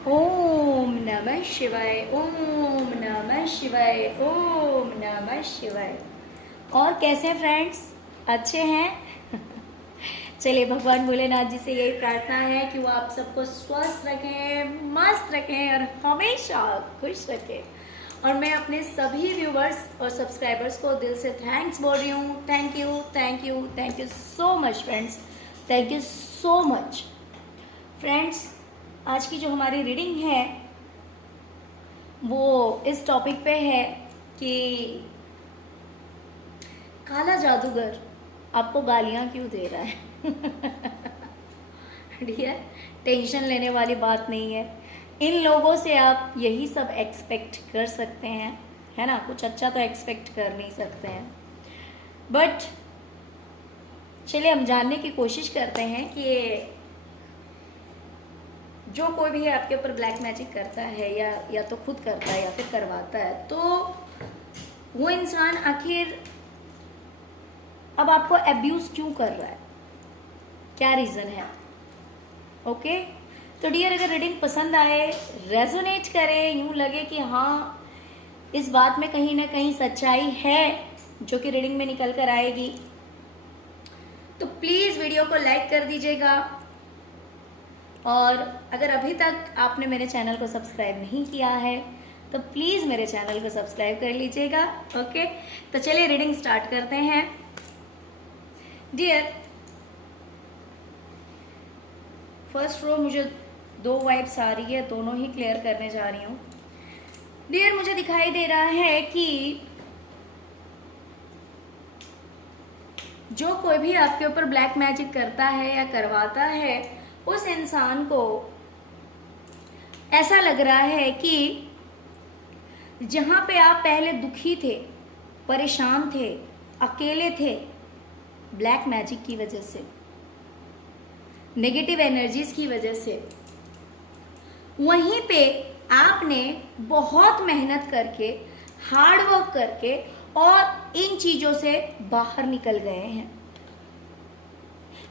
ओम नमः शिवाय, ओम नमः शिवाय, ओम नमः शिवाय। और कैसे हैं फ्रेंड्स? अच्छे हैं? चलिए, भगवान भोलेनाथ जी से यही प्रार्थना है कि वो आप सबको स्वस्थ रखें, मस्त रखें और हमेशा खुश रखें। और मैं अपने सभी व्यूवर्स और सब्सक्राइबर्स को दिल से थैंक्स बोल रही हूँ। Thank you, thank you, thank you so much friends, thank you so much friends. आज की जो हमारी रीडिंग है वो इस टॉपिक पे है कि काला जादूगर आपको गालियां क्यों दे रहा है। डियर, टेंशन लेने वाली बात नहीं है। इन लोगों से आप यही सब एक्सपेक्ट कर सकते हैं, है ना? कुछ अच्छा तो एक्सपेक्ट कर नहीं सकते हैं। बट चलिए हम जानने की कोशिश करते हैं कि जो कोई भी आपके ऊपर ब्लैक मैजिक करता है या तो खुद करता है या फिर करवाता है, तो वो इंसान आखिर अब आपको अब्यूज क्यों कर रहा है, क्या रीजन है? ओके, तो डियर, अगर रीडिंग पसंद आए, रेजोनेट करे, यूं लगे कि हाँ इस बात में कहीं ना कहीं सच्चाई है जो कि रीडिंग में निकल कर आएगी, तो प्लीज वीडियो को लाइक कर दीजिएगा। और अगर अभी तक आपने मेरे चैनल को सब्सक्राइब नहीं किया है तो प्लीज मेरे चैनल को सब्सक्राइब कर लीजिएगा। ओके, तो चलिए रीडिंग स्टार्ट करते हैं। डियर, फर्स्ट रो मुझे 2 वाइब्स आ रही है, दोनों ही क्लियर करने जा रही हूँ। डियर, मुझे दिखाई दे रहा है कि जो कोई भी आपके ऊपर ब्लैक मैजिक करता है या करवाता है, उस इंसान को ऐसा लग रहा है कि जहां पे आप पहले दुखी थे, परेशान थे, अकेले थे, ब्लैक मैजिक की वजह से, नेगेटिव एनर्जीज की वजह से, वहीं पे आपने बहुत मेहनत करके, हार्ड वर्क करके और इन चीजों से बाहर निकल गए हैं।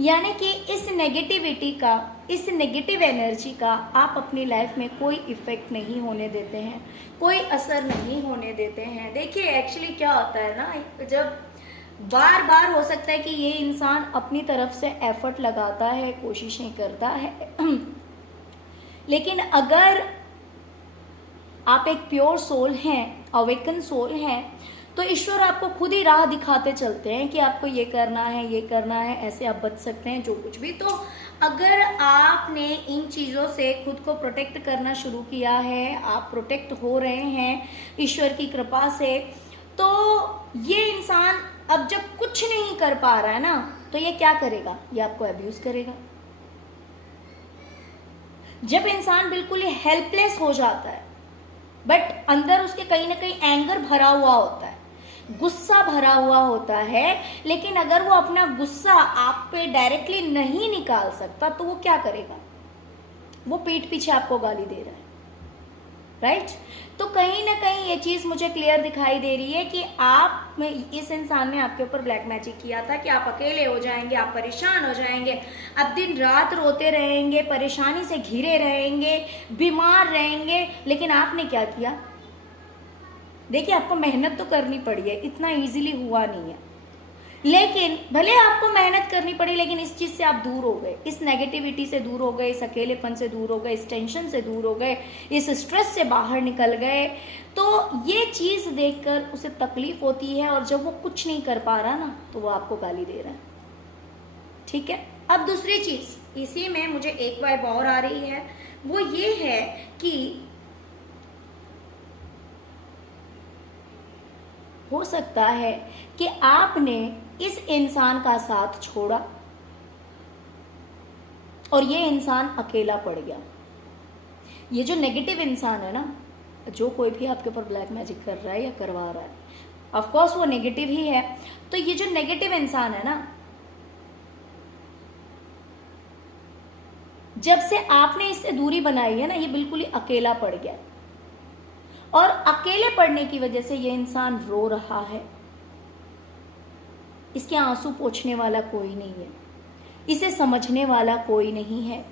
यानी कि इस नेगेटिविटी का, इस नेगेटिव एनर्जी का आप अपनी लाइफ में कोई इफेक्ट नहीं होने देते हैं, कोई असर नहीं होने देते हैं। देखिए, एक्चुअली क्या होता है ना, जब बार बार हो सकता है कि ये इंसान अपनी तरफ से एफर्ट लगाता है, कोशिशें करता है, लेकिन अगर आप एक प्योर सोल हैं, अवेकन सोल हैं, तो ईश्वर आपको खुद ही राह दिखाते चलते हैं कि आपको ये करना है, ये करना है, ऐसे आप बच सकते हैं, जो कुछ भी। तो अगर आपने इन चीज़ों से खुद को प्रोटेक्ट करना शुरू किया है, आप प्रोटेक्ट हो रहे हैं ईश्वर की कृपा से, तो ये इंसान अब जब कुछ नहीं कर पा रहा है ना, तो ये क्या करेगा? ये आपको अब्यूज करेगा। जब इंसान बिल्कुल ही हेल्पलेस हो जाता है, बट अंदर उसके कहीं ना कहीं एंगर भरा हुआ होता है, गुस्सा भरा हुआ होता है, लेकिन अगर वो अपना गुस्सा आप पे डायरेक्टली नहीं निकाल सकता, तो वो क्या करेगा? वो पीठ पीछे आपको गाली दे रहा है, राइट? तो कहीं ना कहीं ये चीज मुझे क्लियर दिखाई दे रही है कि आप, इस इंसान ने आपके ऊपर ब्लैक मैजिक किया था कि आप अकेले हो जाएंगे, आप परेशान हो जाएंगे, आप दिन रात रोते रहेंगे, परेशानी से घिरे रहेंगे, बीमार रहेंगे। लेकिन आपने क्या किया? देखिए, आपको मेहनत तो करनी पड़ी है, इतना इजीली हुआ नहीं है। लेकिन भले आपको मेहनत करनी पड़ी, लेकिन इस चीज से आप दूर हो गए, इस नेगेटिविटी से दूर हो गए, इस अकेलेपन से दूर हो गए, इस टेंशन से दूर हो गए, इस स्ट्रेस से बाहर निकल गए। तो ये चीज देखकर उसे तकलीफ होती है, और जब वो कुछ नहीं कर पा रहा ना, तो वो आपको गाली दे रहा है। ठीक है, अब दूसरी चीज, इसी में मुझे एक वाइब और आ रही है, वो ये है कि हो सकता है कि आपने इस इंसान का साथ छोड़ा और ये इंसान अकेला पड़ गया। ये जो नेगेटिव इंसान है ना, जो कोई भी आपके ऊपर ब्लैक मैजिक कर रहा है या करवा रहा है, ऑफ कोर्स वो नेगेटिव ही है। तो ये जो नेगेटिव इंसान है ना, जब से आपने इससे दूरी बनाई है ना, ये बिल्कुल ही अकेला पड़ गया, और अकेले पड़ने की वजह से ये इंसान रो रहा है। इसके आंसू पोंछने वाला कोई नहीं है, इसे समझने वाला कोई नहीं है।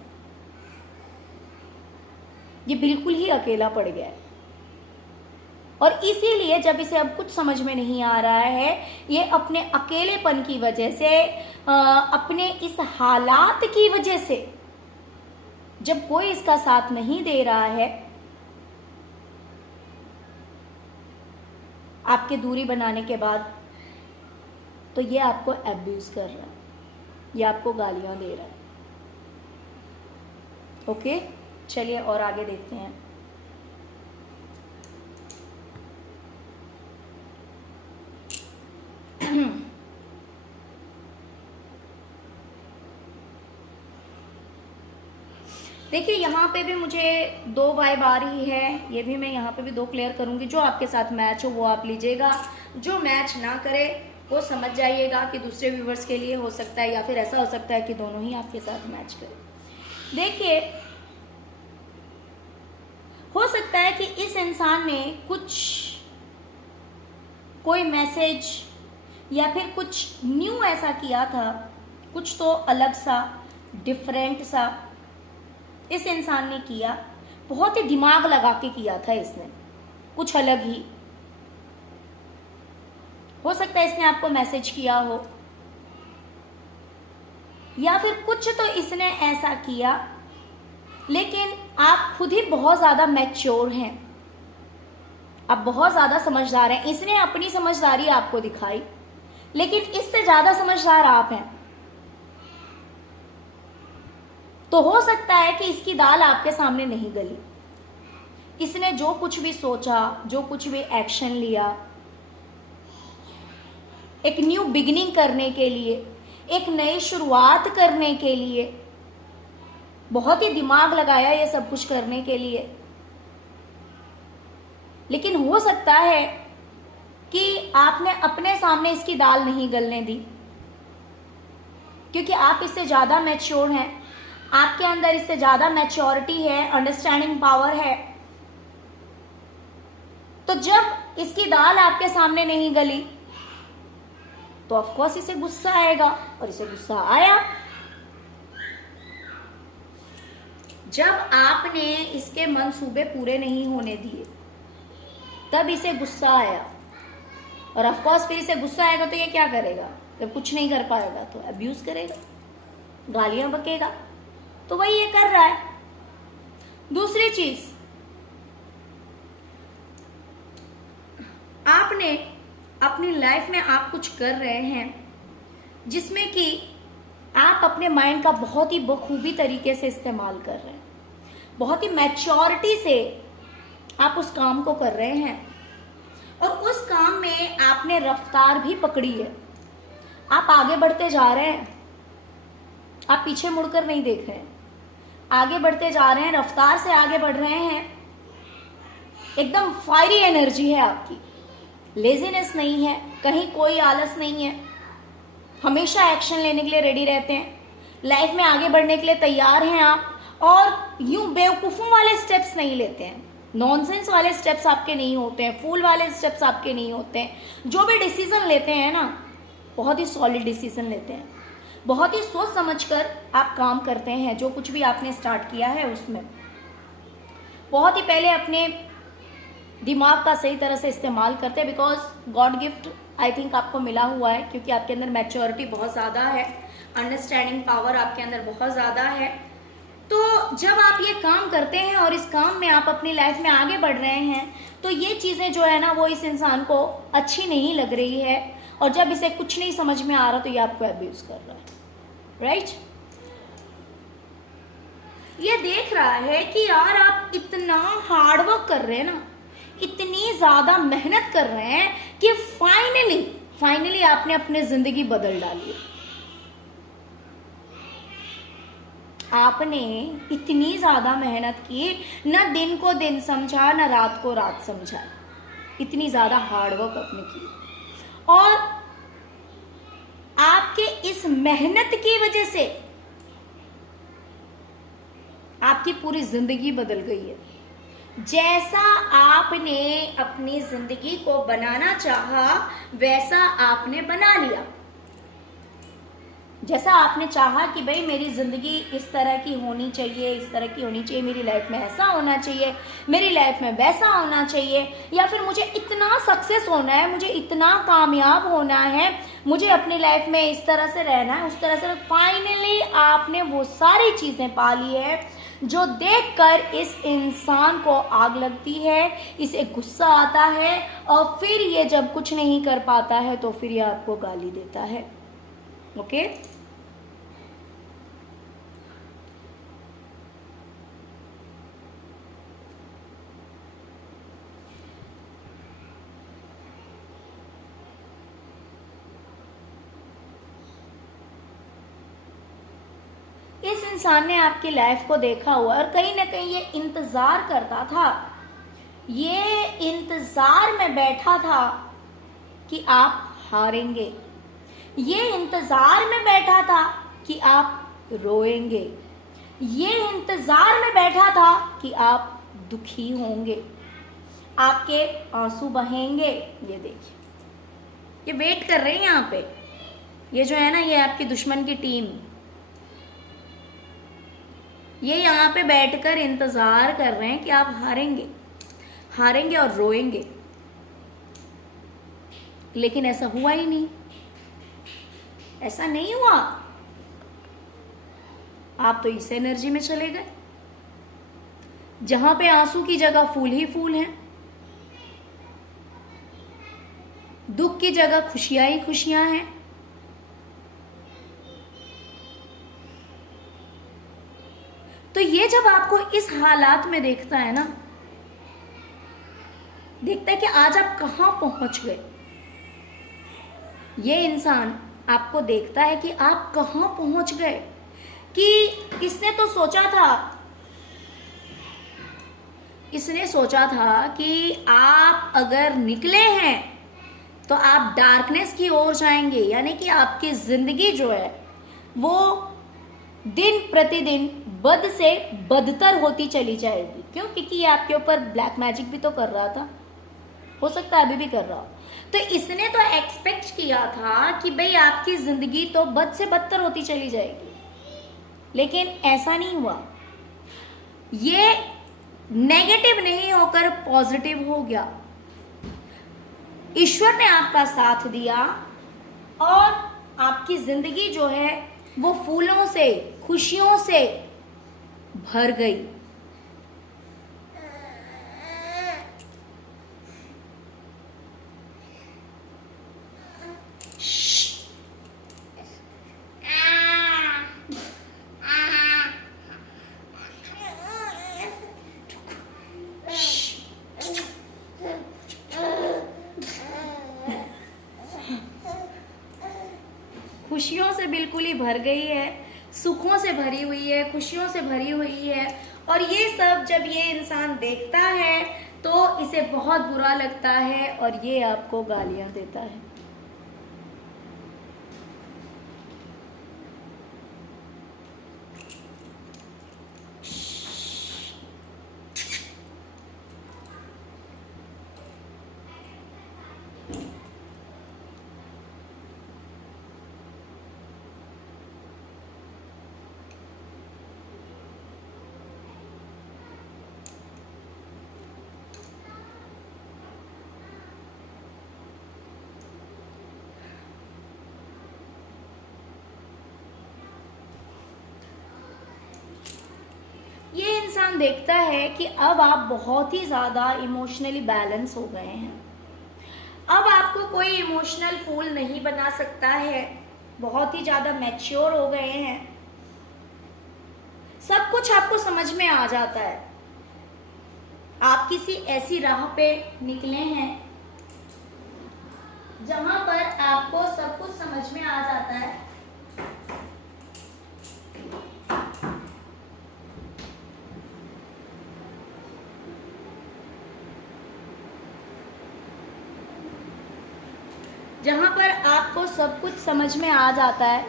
ये बिल्कुल ही अकेला पड़ गया है। और इसीलिए जब इसे अब कुछ समझ में नहीं आ रहा है, ये अपने अकेलेपन की वजह से, अपने इस हालात की वजह से, जब कोई इसका साथ नहीं दे रहा है, आपके दूरी बनाने के बाद, तो ये आपको अब्यूज कर रहा है, ये आपको गालियां दे रहा है। ओके, चलिए और आगे देखते हैं। देखिए यहाँ पे भी मुझे 2 वाइब आ रही है, ये भी मैं यहाँ पे भी 2 क्लियर करूंगी। जो आपके साथ मैच हो वो आप लीजिएगा, जो मैच ना करे वो समझ जाइएगा कि दूसरे व्यूवर्स के लिए हो सकता है, या फिर ऐसा हो सकता है कि दोनों ही आपके साथ मैच करें। देखिए, हो सकता है कि इस इंसान ने कोई मैसेज या फिर कुछ न्यू ऐसा किया था, कुछ तो अलग सा, डिफरेंट सा इस इंसान ने किया, बहुत ही दिमाग लगा के किया था इसने, कुछ अलग ही। हो सकता है इसने आपको मैसेज किया हो, या फिर कुछ तो इसने ऐसा किया, लेकिन आप खुद ही बहुत ज्यादा मैच्योर हैं, आप बहुत ज्यादा समझदार हैं। इसने अपनी समझदारी आपको दिखाई, लेकिन इससे ज्यादा समझदार आप हैं। तो हो सकता है कि इसकी दाल आपके सामने नहीं गली। इसने जो कुछ भी सोचा, जो कुछ भी एक्शन लिया, एक न्यू बिगिनिंग करने के लिए, एक नई शुरुआत करने के लिए बहुत ही दिमाग लगाया ये सब कुछ करने के लिए। लेकिन हो सकता है कि आपने अपने सामने इसकी दाल नहीं गलने दी, क्योंकि आप इससे ज्यादा मैच्योर हैं, आपके अंदर इससे ज्यादा मैच्योरिटी है, अंडरस्टैंडिंग पावर है। तो जब इसकी दाल आपके सामने नहीं गली, तो ऑफ कोर्स इसे गुस्सा आएगा, और इसे गुस्सा आया। जब आपने इसके मंसूबे पूरे नहीं होने दिए, तब इसे गुस्सा आया, और ऑफ कोर्स फिर इसे गुस्सा आएगा तो ये क्या करेगा? जब कुछ नहीं कर पाएगा तो अब्यूज करेगा, गालियां बकेगा। तो वही ये कर रहा है। दूसरी चीज, आपने अपनी लाइफ में आप कुछ कर रहे हैं जिसमें कि आप अपने माइंड का बहुत ही बखूबी तरीके से इस्तेमाल कर रहे हैं, बहुत ही मैच्योरिटी से आप उस काम को कर रहे हैं, और उस काम में आपने रफ्तार भी पकड़ी है। आप आगे बढ़ते जा रहे हैं, आप पीछे मुड़कर नहीं देख रहे हैं, आगे बढ़ते जा रहे हैं, रफ्तार से आगे बढ़ रहे हैं। एकदम फायरी एनर्जी है आपकी, लेजीनेस नहीं है, कहीं कोई आलस नहीं है, हमेशा एक्शन लेने के लिए रेडी रहते हैं, लाइफ में आगे बढ़ने के लिए तैयार हैं आप, और यूं बेवकूफों वाले स्टेप्स नहीं लेते हैं, नॉनसेंस वाले स्टेप्स आपके नहीं होते हैं, फूल वाले स्टेप्स आपके नहीं होते हैं। जो भी डिसीजन लेते हैं ना, बहुत ही सॉलिड डिसीजन लेते हैं, बहुत ही सोच समझकर आप काम करते हैं। जो कुछ भी आपने स्टार्ट किया है उसमें बहुत ही पहले अपने दिमाग का सही तरह से इस्तेमाल करते हैं, because God gift I think आपको मिला हुआ है, क्योंकि आपके अंदर मैच्योरिटी बहुत ज़्यादा है, अंडरस्टैंडिंग पावर आपके अंदर बहुत ज़्यादा है। तो जब आप ये काम करते हैं और इस काम में आप अपनी लाइफ में आगे बढ़ रहे हैं, तो ये चीज़ें जो है ना, वो इस इंसान को अच्छी नहीं लग रही है, और जब इसे कुछ नहीं समझ में आ रहा तो ये आपको अब्यूज कर रहा है, राइट? ये देख रहा है कि यार आप इतना हार्डवर्क कर रहे हैं ना, इतनी ज्यादा मेहनत कर रहे हैं कि फाइनली आपने अपनी जिंदगी बदल डाली है। आपने इतनी ज्यादा मेहनत की, न दिन को दिन समझा, न रात को रात समझा, इतनी ज्यादा हार्डवर्क आपने की, और आपके इस मेहनत की वजह से आपकी पूरी जिंदगी बदल गई है। जैसा आपने अपनी जिंदगी को बनाना चाहा, वैसा आपने बना लिया। जैसा आपने चाहा कि भाई मेरी ज़िंदगी इस तरह की होनी चाहिए, इस तरह की होनी चाहिए, मेरी लाइफ में ऐसा होना चाहिए, मेरी लाइफ में वैसा होना चाहिए, या फिर मुझे इतना सक्सेस होना है, मुझे इतना कामयाब होना है, मुझे अपनी लाइफ में इस तरह से रहना है, उस तरह से। फाइनली आपने वो सारी चीज़ें पा ली है जो देखकर इस इंसान को आग लगती है, इसे गुस्सा आता है, और फिर ये जब कुछ नहीं कर पाता है तो फिर ये आपको गाली देता है। ओके? इस इंसान ने आपकी लाइफ को देखा हुआ और कहीं ना कहीं ये इंतजार करता था, ये इंतजार में बैठा था कि आप हारेंगे, ये इंतजार में बैठा था कि आप रोएंगे, ये इंतजार में बैठा था कि आप दुखी होंगे, आपके आंसू बहेंगे। ये देखिए, ये वेट कर रहे हैं यहाँ पे। ये जो है ना, ये आपकी दुश्मन की टीम, ये यहाँ पे बैठकर इंतजार कर रहे हैं कि आप हारेंगे, हारेंगे और रोएंगे। लेकिन ऐसा हुआ ही नहीं, ऐसा नहीं हुआ। आप तो इस एनर्जी में चले गए जहां पे आंसू की जगह फूल ही फूल हैं, दुख की जगह खुशियां ही खुशियां हैं। तो ये जब आपको इस हालात में देखता है ना, देखता है कि आज आप कहां पहुंच गए। ये इंसान आपको देखता है कि आप कहां पहुंच गए, कि इसने तो सोचा था, इसने सोचा था कि आप अगर निकले हैं तो आप डार्कनेस की ओर जाएंगे, यानी कि आपकी जिंदगी जो है वो दिन प्रतिदिन बद से बदतर होती चली जाएगी। क्यों? क्योंकि ये आपके ऊपर ब्लैक मैजिक भी तो कर रहा था, हो सकता है अभी भी कर रहा हो। तो इसने तो एक्सपेक्ट किया था कि भाई आपकी जिंदगी तो बद से बदतर होती चली जाएगी, लेकिन ऐसा नहीं हुआ। ये नेगेटिव नहीं होकर पॉजिटिव हो गया। ईश्वर ने आपका साथ दिया और आपकी जिंदगी जो है वो फूलों से, खुशियों से भर गई। खुशियों से बिल्कुल ही भर गई है, सुखों से भरी हुई है, खुशियों से भरी हुई है। और ये सब जब ये इंसान देखता है तो इसे बहुत बुरा लगता है और ये आपको गालियां देता है। ये इंसान देखता है कि अब आप बहुत ही ज़्यादा इमोशनली बैलेंस हो गए हैं, अब आपको कोई इमोशनल फूल नहीं बना सकता है, बहुत ही ज़्यादा मैच्योर हो गए हैं, सब कुछ आपको समझ में आ जाता है। आप किसी ऐसी राह पे निकले हैं जहां पर आपको सब कुछ समझ में आ जाता है। जहां पर आपको सब कुछ समझ में आ जाता है।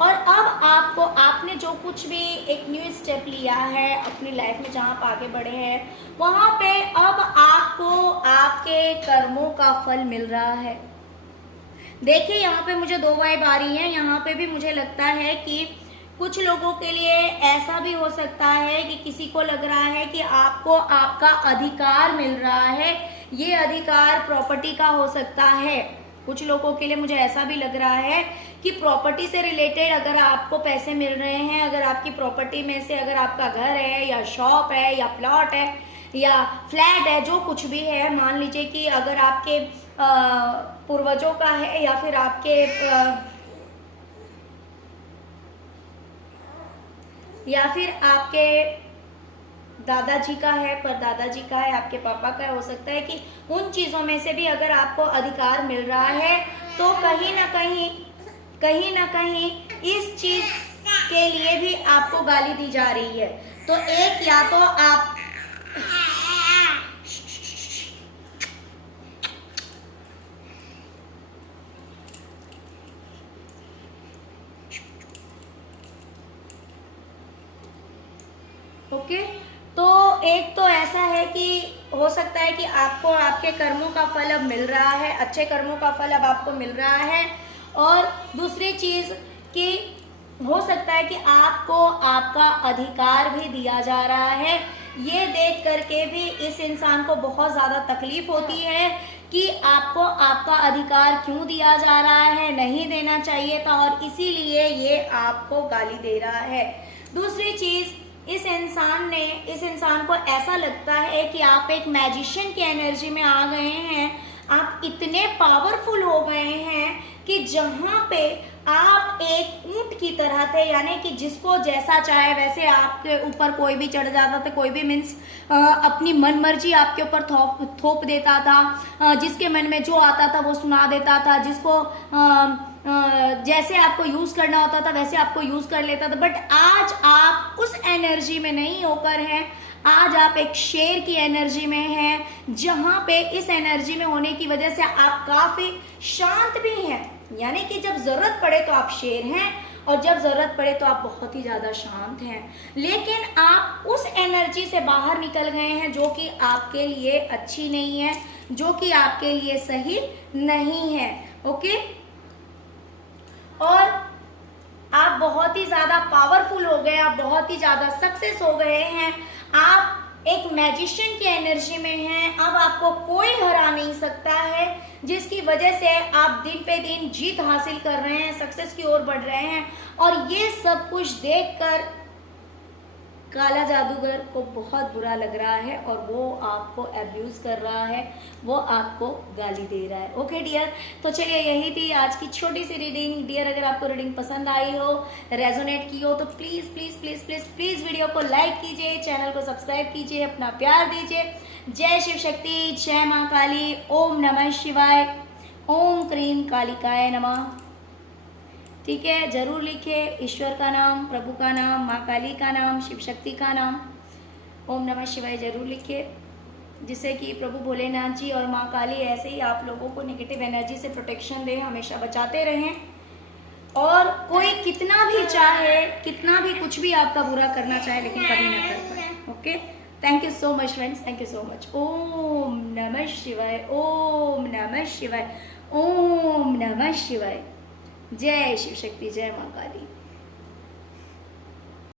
और अब आपको, आपने जो जो कुछ भी एक न्यू स्टेप लिया है अपनी लाइफ में, जहाँ आप आगे बढ़े हैं, वहाँ पे अब आपको आपके कर्मों का फल मिल रहा है। देखिए यहाँ पे मुझे 2 वाइब आ रही है। यहाँ पे भी मुझे लगता है कि कुछ लोगों के लिए ऐसा भी हो सकता है कि किसी को लग रहा है कि आपको आपका अधिकार मिल रहा है। ये अधिकार प्रॉपर्टी का हो सकता है। कुछ लोगों के लिए मुझे ऐसा भी लग रहा है कि प्रॉपर्टी से रिलेटेड अगर आपको पैसे मिल रहे हैं, अगर आपकी प्रॉपर्टी में से अगर आपका घर है या शॉप है या प्लॉट है या फ्लैट है, जो कुछ भी है, मान लीजिए कि अगर आपके पूर्वजों का है या फिर आपके दादाजी का है, परदादाजी का है, आपके पापा का है, हो सकता है कि उन चीजों में से भी अगर आपको अधिकार मिल रहा है तो कहीं ना कहीं इस चीज के लिए भी आपको गाली दी जा रही है। तो एक या तो आप ओके, तो एक तो ऐसा है कि हो सकता है कि आपको आपके कर्मों का फल अब मिल रहा है, अच्छे कर्मों का फल अब आपको मिल रहा है। और दूसरी चीज कि हो सकता है कि आपको आपका अधिकार भी दिया जा रहा है। ये देख करके भी इस इंसान को बहुत ज्यादा तकलीफ होती है कि आपको आपका अधिकार क्यों दिया जा रहा है, नहीं देना चाहिए था, और इसीलिए ये आपको गाली दे रहा है। दूसरी चीज, इस इंसान को ऐसा लगता है कि आप एक मैजिशियन की एनर्जी में आ गए हैं। आप इतने पावरफुल हो गए हैं कि जहां पे आप एक ऊंट की तरह थे, यानी कि जिसको जैसा चाहे वैसे आपके ऊपर कोई भी चढ़ जाता था, कोई भी मीन्स अपनी मन मर्जी आपके ऊपर थोप देता था, जिसके मन में जो आता था वो सुना देता था, जिसको जैसे आपको यूज करना होता था वैसे आपको यूज कर लेता था। बट आज आप उस एनर्जी में नहीं होकर हैं, आज आप एक शेर की एनर्जी में हैं, जहां पे इस एनर्जी में होने की वजह से आप काफी शांत भी हैं। यानी कि जब जरूरत पड़े तो आप शेर हैं और जब जरूरत पड़े तो आप बहुत ही ज्यादा शांत हैं। लेकिन आप उस एनर्जी से बाहर निकल गए हैं जो कि आपके लिए अच्छी नहीं है, जो कि आपके लिए सही नहीं है। ओके, और आप बहुत ही ज्यादा पावरफुल हो गए, आप बहुत ही ज्यादा सक्सेस हो गए हैं, आप एक मैजिशियन की एनर्जी में हैं। अब आपको कोई हरा नहीं सकता है, जिसकी वजह से आप दिन पे दिन जीत हासिल कर रहे हैं, सक्सेस की ओर बढ़ रहे हैं। और ये सब कुछ देखकर काला जादूगर को बहुत बुरा लग रहा है और वो आपको अब्यूज कर रहा है, वो आपको गाली दे रहा है। ओके डियर, तो चलिए यही थी आज की छोटी सी रीडिंग। डियर, अगर आपको रीडिंग पसंद आई हो, रेजोनेट की हो, तो please please please please please video को लाइक कीजिए, चैनल को सब्सक्राइब कीजिए, अपना प्यार दीजिए। जय शिव शक्ति, जय माँ काली, ओम नमः शिवाय, ओम क्रीम कालिकाय नमः। ठीक है, जरूर लिखिए ईश्वर का नाम, प्रभु का नाम, माँ काली का नाम, शिव शक्ति का नाम, ओम नमः शिवाय जरूर लिखिए, जिससे कि प्रभु भोलेनाथ जी और माँ काली ऐसे ही आप लोगों को नेगेटिव एनर्जी से प्रोटेक्शन दे, हमेशा बचाते रहें। और कोई कितना भी चाहे, कितना भी कुछ भी आपका बुरा करना चाहे, लेकिन कभी ना कर पाए। Okay, thank you so much friends, thank you so much. Om नमः शिवाय, ओम नमः शिवाय, ओम नमः शिवाय। जय शिव शक्ति, जय माँ काली।